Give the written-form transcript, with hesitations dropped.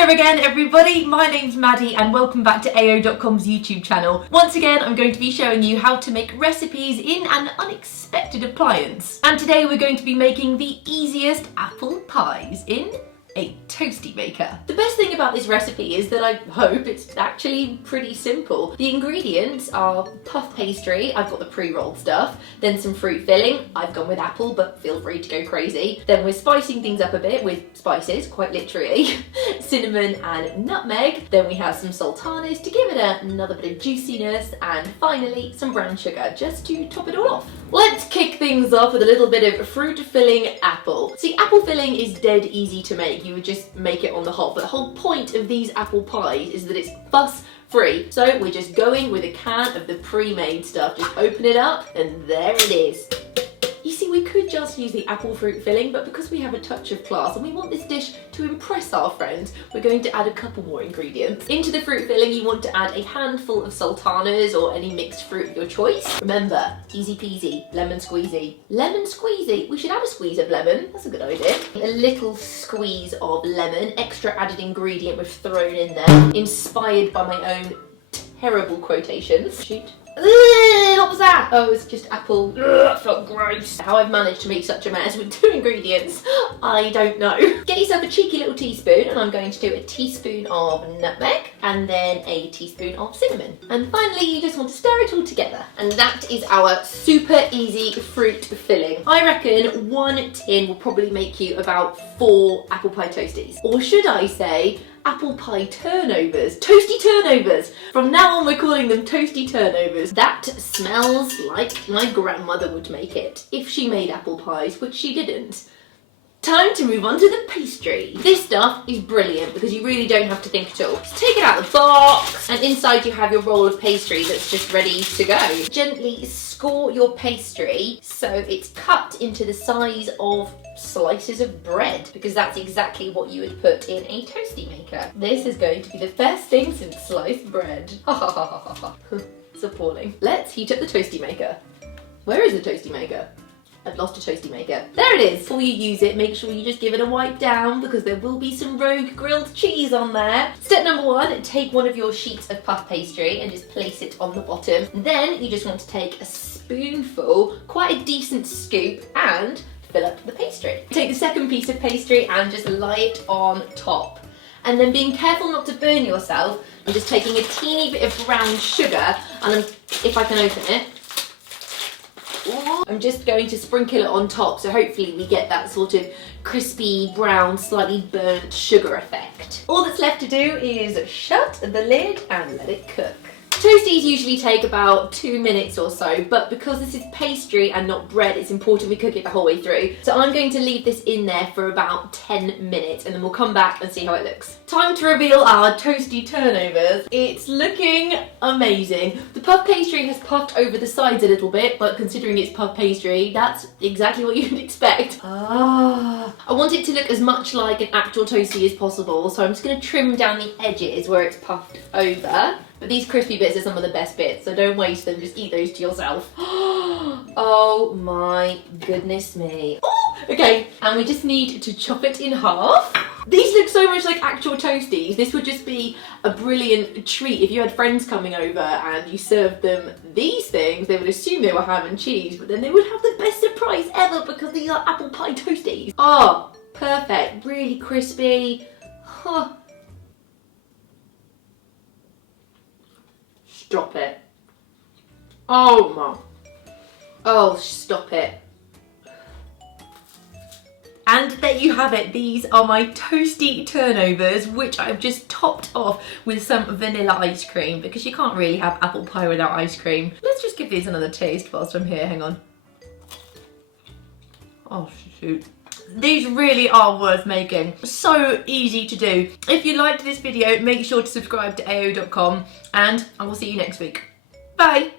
Hello again everybody, my name's Maddie and welcome back to ao.com's YouTube channel. Once again I'm going to be showing you how to make recipes in an unexpected appliance. And today we're going to be making the easiest apple pies in a toasty maker. The best thing about this recipe is that I hope it's actually pretty simple. The ingredients are puff pastry, I've got the pre-rolled stuff, then some fruit filling, I've gone with apple but feel free to go crazy. Then we're spicing things up a bit with spices, quite literally, cinnamon and nutmeg. Then we have some sultanas to give it another bit of juiciness, and finally some brown sugar just to top it all off. Let's kick things off with a little bit of fruit filling apple. See, apple filling is dead easy to make. You would just make it on the hob, but the whole point of these apple pies is that it's fuss free. So we're just going with a can of the pre-made stuff. Just open it up and there it is. You see, we could just use the apple fruit filling, but because we have a touch of class and we want this dish to impress our friends, we're going to add a couple more ingredients. Into the fruit filling, you want to add a handful of sultanas or any mixed fruit of your choice. Remember, easy peasy, lemon squeezy. Lemon squeezy, we should add a squeeze of lemon, that's a good idea. A little squeeze of lemon, extra added ingredient we've thrown in there, inspired by my own terrible quotations. Shoot. What was that? Oh, it's just apple. Ugh, felt gross. How I've managed to make such a mess with 2 ingredients, I don't know. Get yourself a cheeky little teaspoon, and I'm going to do a teaspoon of nutmeg and then a teaspoon of cinnamon. And finally, you just want to stir it all together. And that is our super easy fruit filling. I reckon 1 tin will probably make you about 4 apple pie toasties. Or should I say, apple pie turnovers. Toasty turnovers! From now on we're calling them toasty turnovers. That smells like my grandmother would make it, if she made apple pies, which she didn't. Time to move on to the pastry. This stuff is brilliant because you really don't have to think at all. Just take it out of the box, and inside you have your roll of pastry that's just ready to go. Gently score your pastry so it's cut into the size of slices of bread, because that's exactly what you would put in a toasty maker. This is going to be the best thing since sliced bread. Ha ha ha ha ha. It's appalling. Let's heat up the toasty maker. Where is the toasty maker? I've lost a toasty maker. There it is. Before you use it, make sure you just give it a wipe down because there will be some rogue grilled cheese on there. Step number 1, take one of your sheets of puff pastry and just place it on the bottom. Then you just want to take a spoonful, quite a decent scoop, and fill up the pastry. Take the second piece of pastry and just lie it on top. And then being careful not to burn yourself, I'm just taking a teeny bit of brown sugar, and if I can open it, I'm just going to sprinkle it on top, so hopefully we get that sort of crispy, brown, slightly burnt sugar effect. All that's left to do is shut the lid and let it cook. Toasties usually take about 2 minutes or so, but because this is pastry and not bread, it's important we cook it the whole way through. So I'm going to leave this in there for about 10 minutes and then we'll come back and see how it looks. Time to reveal our toasty turnovers. It's looking amazing. The puff pastry has puffed over the sides a little bit, but considering it's puff pastry, that's exactly what you'd expect. I want it to look as much like an actual toastie as possible, so I'm just going to trim down the edges where it's puffed over. But these crispy bits are some of the best bits, so don't waste them, just eat those to yourself. Oh my goodness me. Oh, okay, and we just need to chop it in half. These look so much like actual toasties. This would just be a brilliant treat if you had friends coming over and you served them these things. They would assume they were ham and cheese, but then they would have the best surprise ever because these are apple pie toasties. Oh, perfect, really crispy. Huh. Stop it. Oh my. Oh, stop it. And there you have it. These are my toasty turnovers, which I've just topped off with some vanilla ice cream because you can't really have apple pie without ice cream. Let's just give these another taste whilst I'm here. Hang on. Oh, shoot. These really are worth making. So easy to do. If you liked this video, make sure to subscribe to ao.com and I will see you next week. Bye!